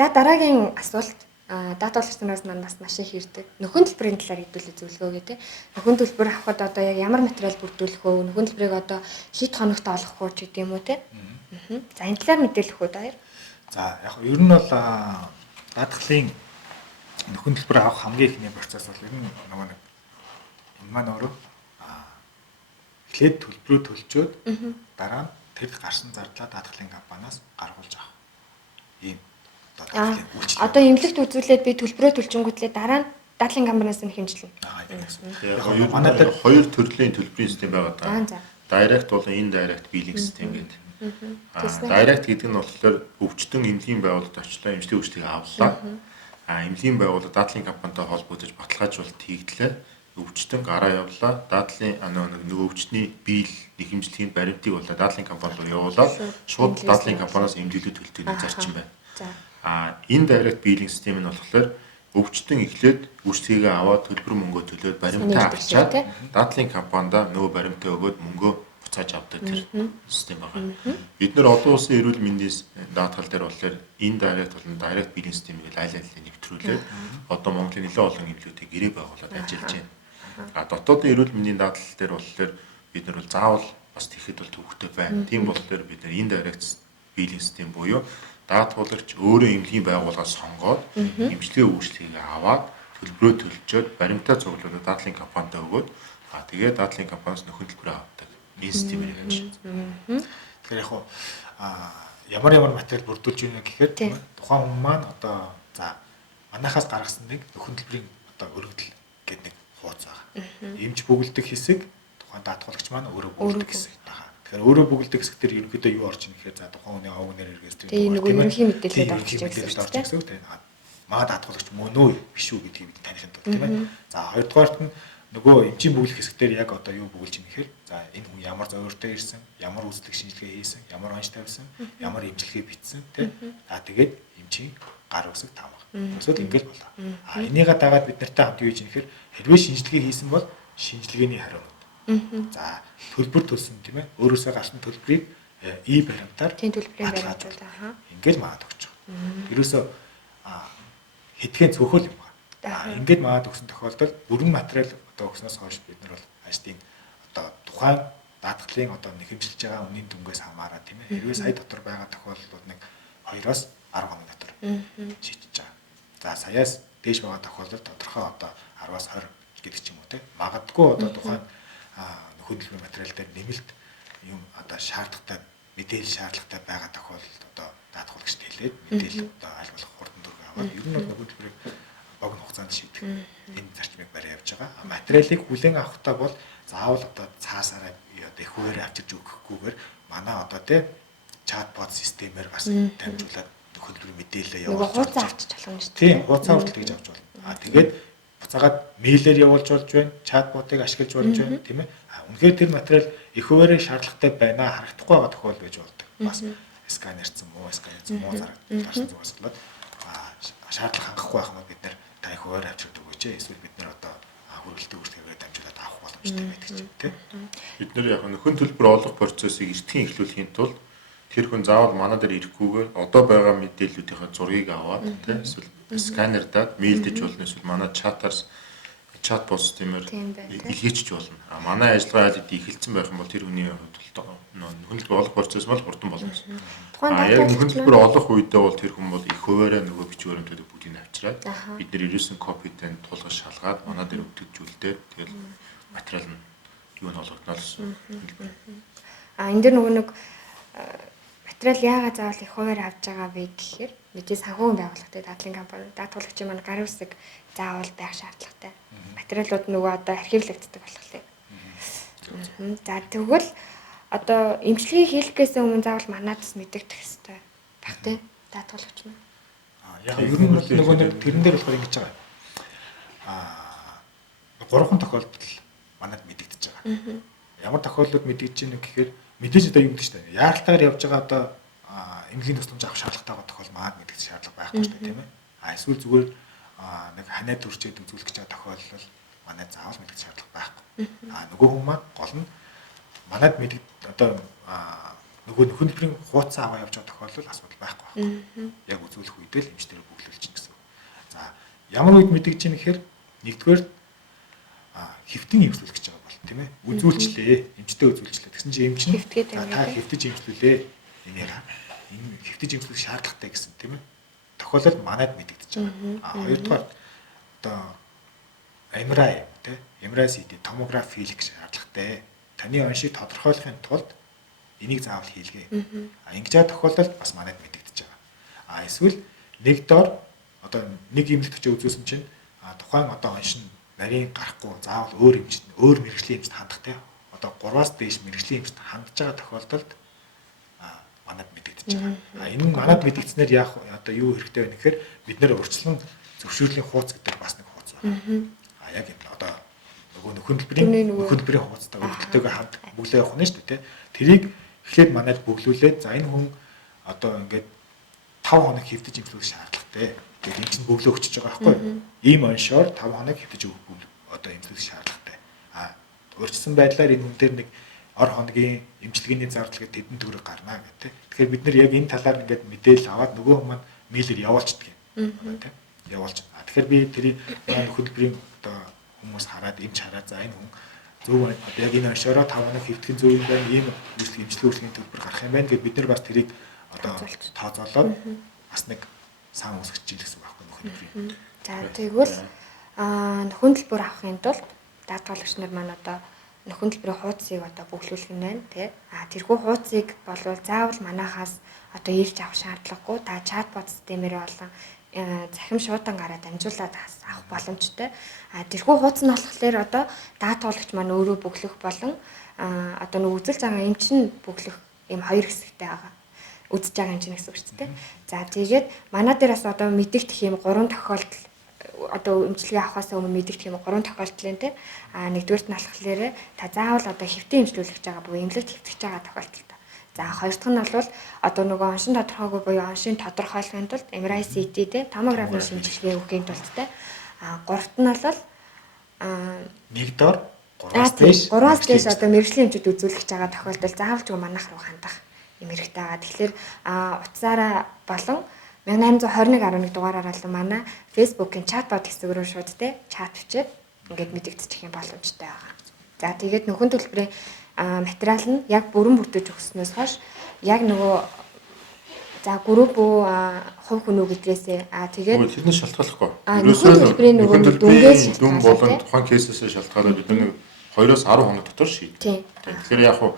За дараагийн асуулт даатгуулагч нараас бас маш их ирдэг. Нөхөн төлбөрийн талаар хэдүүлээ зөвлөгөө гэдэг. Нөхөн төлбөр авахд одоо яг ямар материал бүрдүүлэх вэ? Нөхөн төлбөрийг одоо хэд хоногт олох уу ч гэдэг юм уу те? За энэ талаар мэдээлэх үү даяар. За яг ер нь бол даатгалын нөхөн төлбөр авах хамгийн ихний процесс бол ер нь нөгөө нэг энэ маань өөрөө эхлээд төлбөрөө төлчөөд дараа нь тэр гарсан зардлаа даатгалын компаниас гаргуулж авах. Ийм одоо эмнэлэгт үзүүлээд би төлбөрөө төлчөнгүүтлээ дараа нь даатгалын компаниас нь хэмжлэнэ. Яг манай дээр хоёр төрлийн төлбөрийн систем байгаа даа. Direct болон indirect billing систем гэдэг. Direct гэдэг нь болохоор өвчтөн эмнэлгийн байгууллагад очлоо эмчлийн үйлчлэгийг авлаа. Эмнэлгийн байгууллага даатгалын компанитай холбогдож баталгаажуулалт хийгдлээ. Өвчтөн гараа явуулаа. Даатгалын нөгөө өвчтний биел нэхэмжлэгийн баримтыг болоо даатгалын компани руу явуулаад шууд даатгалын компаниас эмнэлэгт төлтөний зарчим байна. Энэ direct billing систем нь болохоор өвчтөн эхлээд үйлчлэгийг аваад төлбөр мөнгөө төлөөд баримтаа авчаад даатгалын компанидаа нөгөө баримтаа өгөөд мөнгөө буцааж авдаг тэр систем байна. Бид нэр олон улсын эрүүл мэндийн даатгал дээр болохоор энэ direct болон direct billing системийг аль алилыг нэвтрүүлээд одоо Монголын нэлээд олон эмнэлгүүдийг гэрээ байгуулад ажиллаж байна. Дотоодын эрүүл мэндийн даатгал дээр болохоор бид нар бол заавал бас тэгэхэд бол төвөгтэй байна. Тийм болохоор бид нар энэ direct billing систем буюу даатгуулагч өөрөө эмнэлгийн байгууллагаас сонгоод эмчилгээ үйлчлэгийг аваад төлбөрөө төлчөөд баримтаа цуглуулад даатгалын компанид өгөөд тэгээд даатгалын компаниас нөхөн төлбөрөө авдаг. Энэ системээр явж байна. Тэгэхээр яг ямар материал бүрдүүлж байна гэхээр тухайн хүн маань одоо за манайхаас гаргасан нэг нөхөн төлбөрийн одоо өргөдөл гэдэг нэг хуудас байгаа. Эмч бүгэлдэх хэсэг тухайн даатгуулагч маань өөрөө бүгэлдэх хэсэг байгаа. Тэгэхээр өөрөө бүгэлдэх хэсэг дээр ерөнхийдөө юу орж ийн гэхээр за тухайн хүний овог нэр эргээстрийн тийм нэг ерөнхий мэдээлэлд орж ирсэн тийм маа даатгуулагч мөн үү биш үү гэдгийг бид таних тул тийм ээ. За хоёрдугаарт нь нөгөө эмчийн бүглэх хэсэг дээр яг одоо юу бүгэлж ийн гэхээр за энэ хүн ямар зовёртой ирсэн, ямар үзлэг шинжилгээ хийсэн, ямар онц тавьсан, ямар эмчилгээ бичсэн тийм. Тэгээд эмчийн гар үсэг таамаг. Эсвэл ингээл болоо. Энийгээ дагаад бид нартай хамт юу хийж ийн гэхээр хэрвээ шинжилгээ хийсэн бол шинжилгээний хариу. За төлбөр төлсөн тийм ээ. Өөрөөсөө гарсан төлбөрийг баримтаар төлбөрийн баримтаар ингээл маад өгч байгаа. Ерөөсөө хэдхэн цөөхөл юм байна. Ингээд маад өгсөн тохиолдолд бүрэн материал одоо өгснөөс хойш бид нар бол ажлын одоо тухайн даатгалын одоо нэхэмжилж байгаа үнийн дүнгээс хамаараа тийм ээ. Хэрвээ сая дотор байгаа тохиолдлууд нэг 2-оос 10 хоног дотор шийдэж байгаа. За саяас дээш байгаа тохиолдолд тодорхой одоо 10-аас 20 гэдэг ч юм уу тийм. Магадгүй одоо тухайн нөхөн төлбөрийн материал дээр нэмэлт юм одоо шаардлагатай мэдээлэл шаардлагатай байгаа тохиолдолд одоо даатгуулагчд хэлээд мэдээлэл одоо аль болох хурдан дүрг аваад ер нь бол нөхөн төлбөрийг богино хугацаанд шийдэх энэ зарчмыг барай явж байгаа. Материалыг хүлээн авахдаа бол заавал одоо цаасаараа одоо их үгээр авчирж өгөхгүйгээр манай одоо тийм чатбот системээр бас дамжуулаад нөхөн төлбөрийн мэдээлэл явуулж хуудас авчиж болох юм шүү дээ. Тийм хуудасаа хүртэл тэгж авч болно. Тэгээд буцаагаад мэйлээр явуулж болж байна, чатботыг ашиглаж болж байна тийм ээ. Үнэхээр тэр материал их үгээр шаардлагатай байна харагдахгүй байгаа тохиол байж болдог. Бас сканерцсан муу зарагдсан зүгээс болоод шаардлага хангахгүй байх юм бид нар та их үгээр авчирд өгөөч эсвэл бид нар одоо хүргэлтийн үйлчлэгээр дамжуулаад авах боломжтой байдаг ч тийм. Бид нар яг нөхөн төлбөр олох процессыг эртхэн эхлүүлэхийн тулд тэр хүн заавал манай дээр ирэхгүйгээр одоо байгаа мэдээллүүдийн зургийг аваад тийм эсвэл сканердаад мэйлдэж болно эсвэл манай чатбот системээр илгээчих болно. Манай ажиллагаа аль хэдийн эхэлсэн байх юм бол тэр хүний хувьд нөхөн төлбөр олох процесс бол хурдан болно. Яг нөхөн төлбөр олох үедээ бол тэр хүн бол их хуваараа нөгөө бичиг баримтуудыг бүгдийг нь авчираад бид нэр 99 копитэй тулгаж шалгаад манай дээр өгдөгжүүлдээ тэгэл материал нь юу нь олгогднол. Энэ дэр нөгөө нэг материал яагаад заавал их хуваар авч байгаа вэ гэхээр мэдээ санхүүгийн байгууллагатай даатгалын компани даатгуулагчийн маань гар үсэг заавал байх шаардлагатай. Материалууд нөгөө одоо архивлагддаг болохоор. За тэгвэл одоо эмчилгээ хийхээс өмнө заавал манайдас мэдэгдэх хэрэгтэй баг тий даатгуулагч маань. Яг ер нь нөгөө нэг тэрэн дээр болохоор ингэж байгаа. Гурван тохиолдол манайд мэдэгдэж байгаа. Ямар тохиолдлууд мэдэгдэж байна гэхээр мэдээж одоо юм шүү дээ. Яаралтаар явж байгаа одоо эмнэлгийн тусламж авах шаардлагатай байгаа тохиол маад мэдэгдэх шаардлага байхгүй шүү дээ тийм ээ. Эсвэл зүгээр нэг ханаа төрчээд үзүүлэх гэж байгаа тохиолдол манай заавал мэдэгдэх шаардлага байхгүй. Нөгөө хүмүүс маань гол нь манайд мэдэгд одоо нөгөө нөхөн төлбөрийн хуудас аваа явж байгаа тохиолдол асуудал байхгүй байна. Яг үзүүлэх үедээ л эмчтэр бүглүүлж гэсэн. За ямар үед мэдэгч юм гэхээр нэгдүгээр хэвтэн эмчилүүлж байгаа бол тийм ээ үзүүлчлээ эмчтэй үзүүлчлээ тэгсэн чинь эмч нь та хэвтэж эмчилүүлээ энэ хэвтэж эмчилүүлэх шаардлагатай гэсэн тийм ээ тохиолдол манайд мэдэгдэж байгаа. Хоёрдугаар одоо MRI тийм MRI CT томограф хийх шаардлагатай. Таны оншийг тодорхойлохын тулд энийг заавал хийлгээ. Ингэж байгаа тохиолдолд бас манайд мэдэгдэж байгаа. Эсвэл нэг дор одоо нэг эмнэлэгч үзүүлсэн чинь тухайн одоо онш нь нарийн гарахгүй заавал өөр мэрэгжлийн эмчт хандахтай. Одоо 3-аас дээш мэрэгжлийн эмчт хандж байгаа тохиолдолд манайд мэдэгдэж байгаа. Энэ нь манайд мэдэгдснээр яах одоо юу хэрэгтэй вэ гэхээр бид нэр урьдчилан зөвшөөрлийн хууц гэдэг бас нэг хууц байна. Яг энэ одоо нөгөө нөхөн төлбөрийн хуудастай өргөдөлтөйгөө хамт бүглээ явах нь шүү дээ. Тэрийг эхлээд манайд бүглүүлээд за энэ хүн одоо ингээд 5 хоног хэвдэж имлүүлэх шаардлагатай. Тэгээд энэ чинь бөглөө өчөж байгаа байхгүй юу? Ийм оншоор 5 хоног хэвдэж одоо имлүүлэх шаардлагатай. Өөрчлөсөн байдлаар энэ хүн дээр нэг ор хоногийн эмчилгээний зардал гэдэг тэдэн төгрөг гарна гэдэг. Тэгэхээр бид нэр яг энэ талаар ингээд мэдээлэл аваад нөгөө хүмүүс маань мэйлээр явуулчихдаг юм. Тийм. Явуулж. Тэгэхээр би тэрийг хөтөлбөрийн одоо хүмүүс хараад эмч хараад за энэ хүн зөв одоо яг энэ оншороо 5 хоног хэвтгэн зөв юм байна. Ийм эмчилгээ үйлчлэгийн төлбөр гарах юм байна гэж бид нар бас тэрийг одоо тооцоолоод бас нэг сан үсгэж ил гэсэн байхгүй нөхөн төлбөрийн. За тэгвэл нөхөн төлбөр авахын тулд даатгалагч нар маань одоо нөхөн төлбөрийн хуудсыг одоо бүглүүлэх нь байна тий. Тэрхүү хуудсыг болвол заавал манайхаас одоо ирж авах шаардлагагүй. Та чатбот системээр болон захим шуудан гараад дамжуулаад авах боломжтой. Тэрхүү хуудас нь болохоор одоо даатгалагч маань өөрөө бүглэх болон одоо нэг үзэл зан эмч нь бүглэх ийм хоёр хэсэгтэй байгаа. Үзэж байгаа юм чинь гэсэн үг шүү дээ. За тэгээд манай дээр бас одоо мэдэгдэх юм 3 тохиолдол одоо эмчилгээ авахаас өмнө мэдэгдэх юм 3 тохиолдол юм те. Нэгдүгээрт нь болохоор та заавал одоо хэвтэн эмчлүүлэх байгаа буюу эмнэлэгт хэвтэж байгаа тохиолдол. За хоёр дахь нь бол одоо нөгөө оншин тодорхойгүй буюу оншин тодорхойлохын тулд MRI CT те томографын шинжилгээ өгөхийн тулд те. Гуравт нь бол нэг дор 3-аас дээш одоо мэрэгжлийн эмчүүд үзүүлэх байгаа тохиолдолд заавал ч манайх руу хандах юм хэрэгтэй байгаа. Тэгэхээр утсаараа болон 1821 дугаараараа л манай Facebook-ийн чатбот хэсэг рүү шууд те чат бичээд ингээд мэдэгдчих юм боломжтой байгаа. За тэгээд нөхөн төлбөрийн материал нь яг бүрэн бүрдэж өгснөөс хойш яг нөгөө за групп уу хувь хүн үү гэдгээсээ тэгээд тэрнээс шалтгааллахгүй. Нөхөн төлбөрийн нөгөө дүнгээс дүн болон тухайн кейсээс шалтгаалаад бид нэг 2-10 хоног дотор шийдэ. Тэгэхээр яг хувь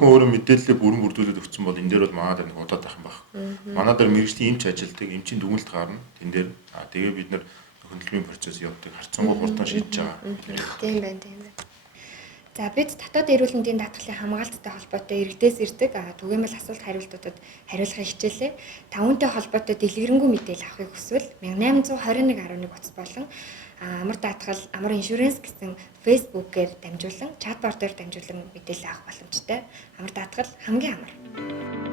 хүн өөрөө мэдээллийг бүрэн бүрдүүлээд өгсөн бол энэ дээр бол манайд нэг удаад байх юм байна. Манай дээр мэрэгжлийн эмч ажилтдаг, эмчийн дүгнэлт гарна. Тэн дээр тэгээ бид нар нөхөн төлбөрийн процесс явуулдаг. Харьцангуй хурдан шийдэж байгаа. Тийм байна, тийм байна. За бид дотоод эрүүл мэндийн даатгалын хамгаалттай холбоотой иргэдээс ирдэг түгээмэл асуулт хариултуудад хариулахыг хичээлээ. Тавантай холбоотой дэлгэрэнгүй мэдээлэл авахыг хүсвэл 1821.11 утас болон амар даатгал, амар иншүрэнс гэсэн Facebook-ээр дамжуулан, чатбот дээр дамжуулан мэдээлэл авах боломжтой. Амар даатгал хамгийн амар.